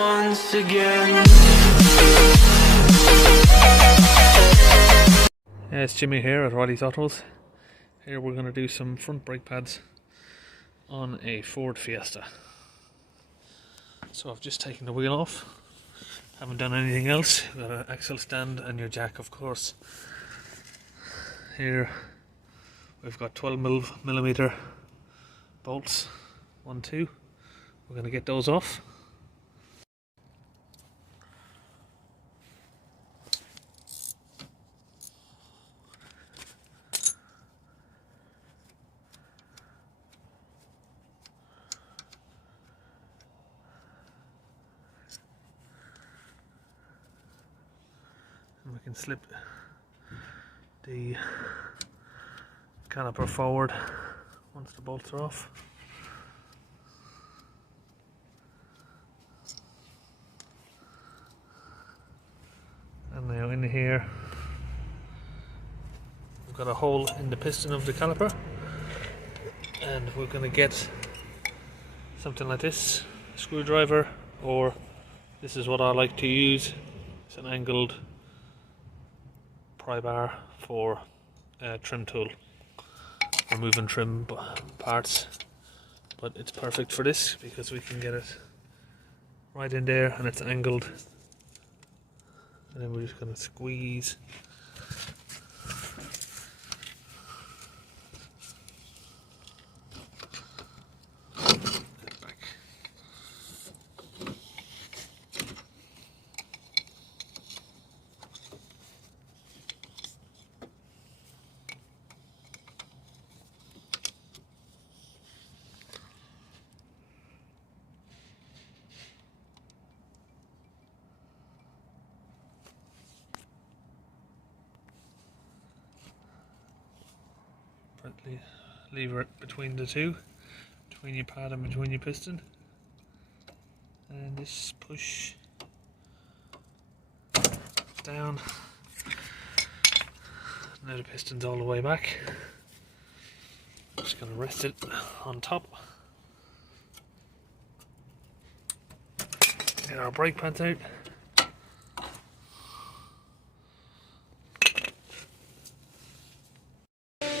once again. Yeah, it's Jimmy here at Riley's Autos. Here we're going to do some front brake pads on a Ford Fiesta. So I've just taken the wheel off, haven't done anything else. You've got an axle stand and your jack, of course. Here we've got 12mm bolts, 1, 2. We're going to get those off. And we can slip the caliper forward once the bolts are off. And now in here we've got a hole in the piston of the caliper, and we're going to get something like this, a screwdriver, or this is what I like to use. It's an angled pry bar for a trim tool, removing trim parts, but it's perfect for this because we can get it right in there and it's angled, and then we're just going to squeeze. Lever it between the two, between your pad and between your piston, and just push down. Now the piston's all the way back. Just going to rest it on top. Get our brake pads out.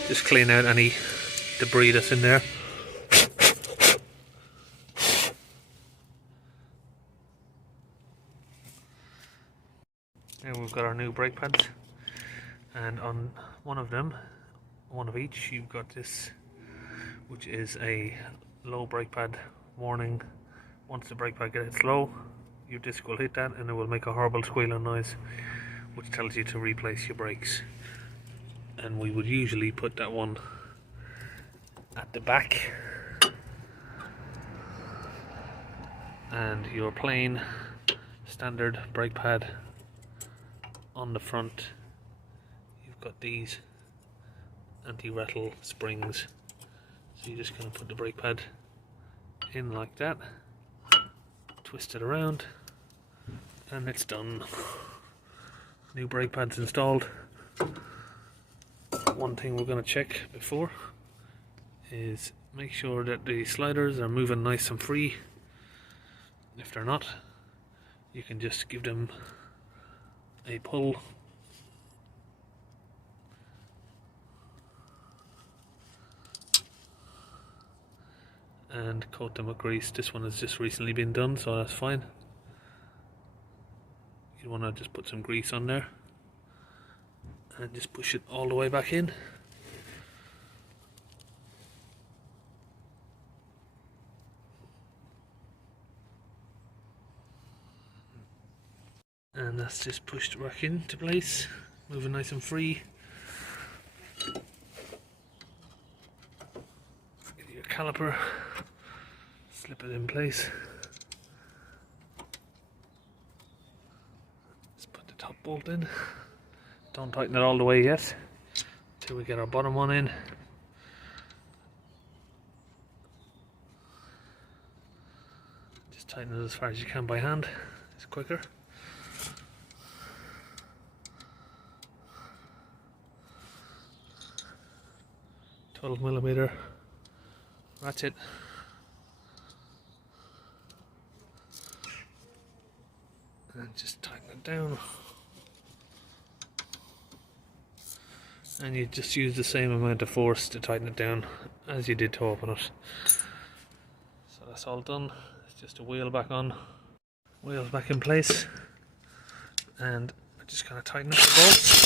Just clean out any debris that's in there. Now we've got our new brake pads, and on one of them, one of each, you've got this, which is a low brake pad warning. Once the brake pad gets low, your disc will hit that and it will make a horrible squealing noise, which tells you to replace your brakes. And we would usually put that one at the back, and your plain standard brake pad on the front. You've got these anti-rattle springs, so you're just going to put the brake pad in like that, twist it around, and it's done. New brake pads installed. One thing we're going to check before is make sure that the sliders are moving nice and free. If they're not, you can just give them a pull and coat them with grease. This one has just recently been done, so that's fine. You want to just put some grease on there and just push it all the way back in. And that's just pushed back into place, moving nice and free. Get your caliper, slip it in place. Just put the top bolt in. Don't tighten it all the way yet, until we get our bottom one in. Just tighten it as far as you can by hand, it's quicker. .12mm ratchet. and just tighten it down. And you just use the same amount of force to tighten it down as you did to open it. So that's all done. It's just a wheel back on, wheels back in place, and I just kind of tighten up the bolts.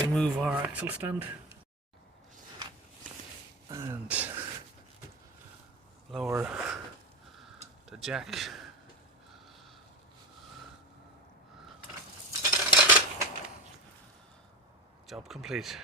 Remove our axle stand and lower the jack. Job complete.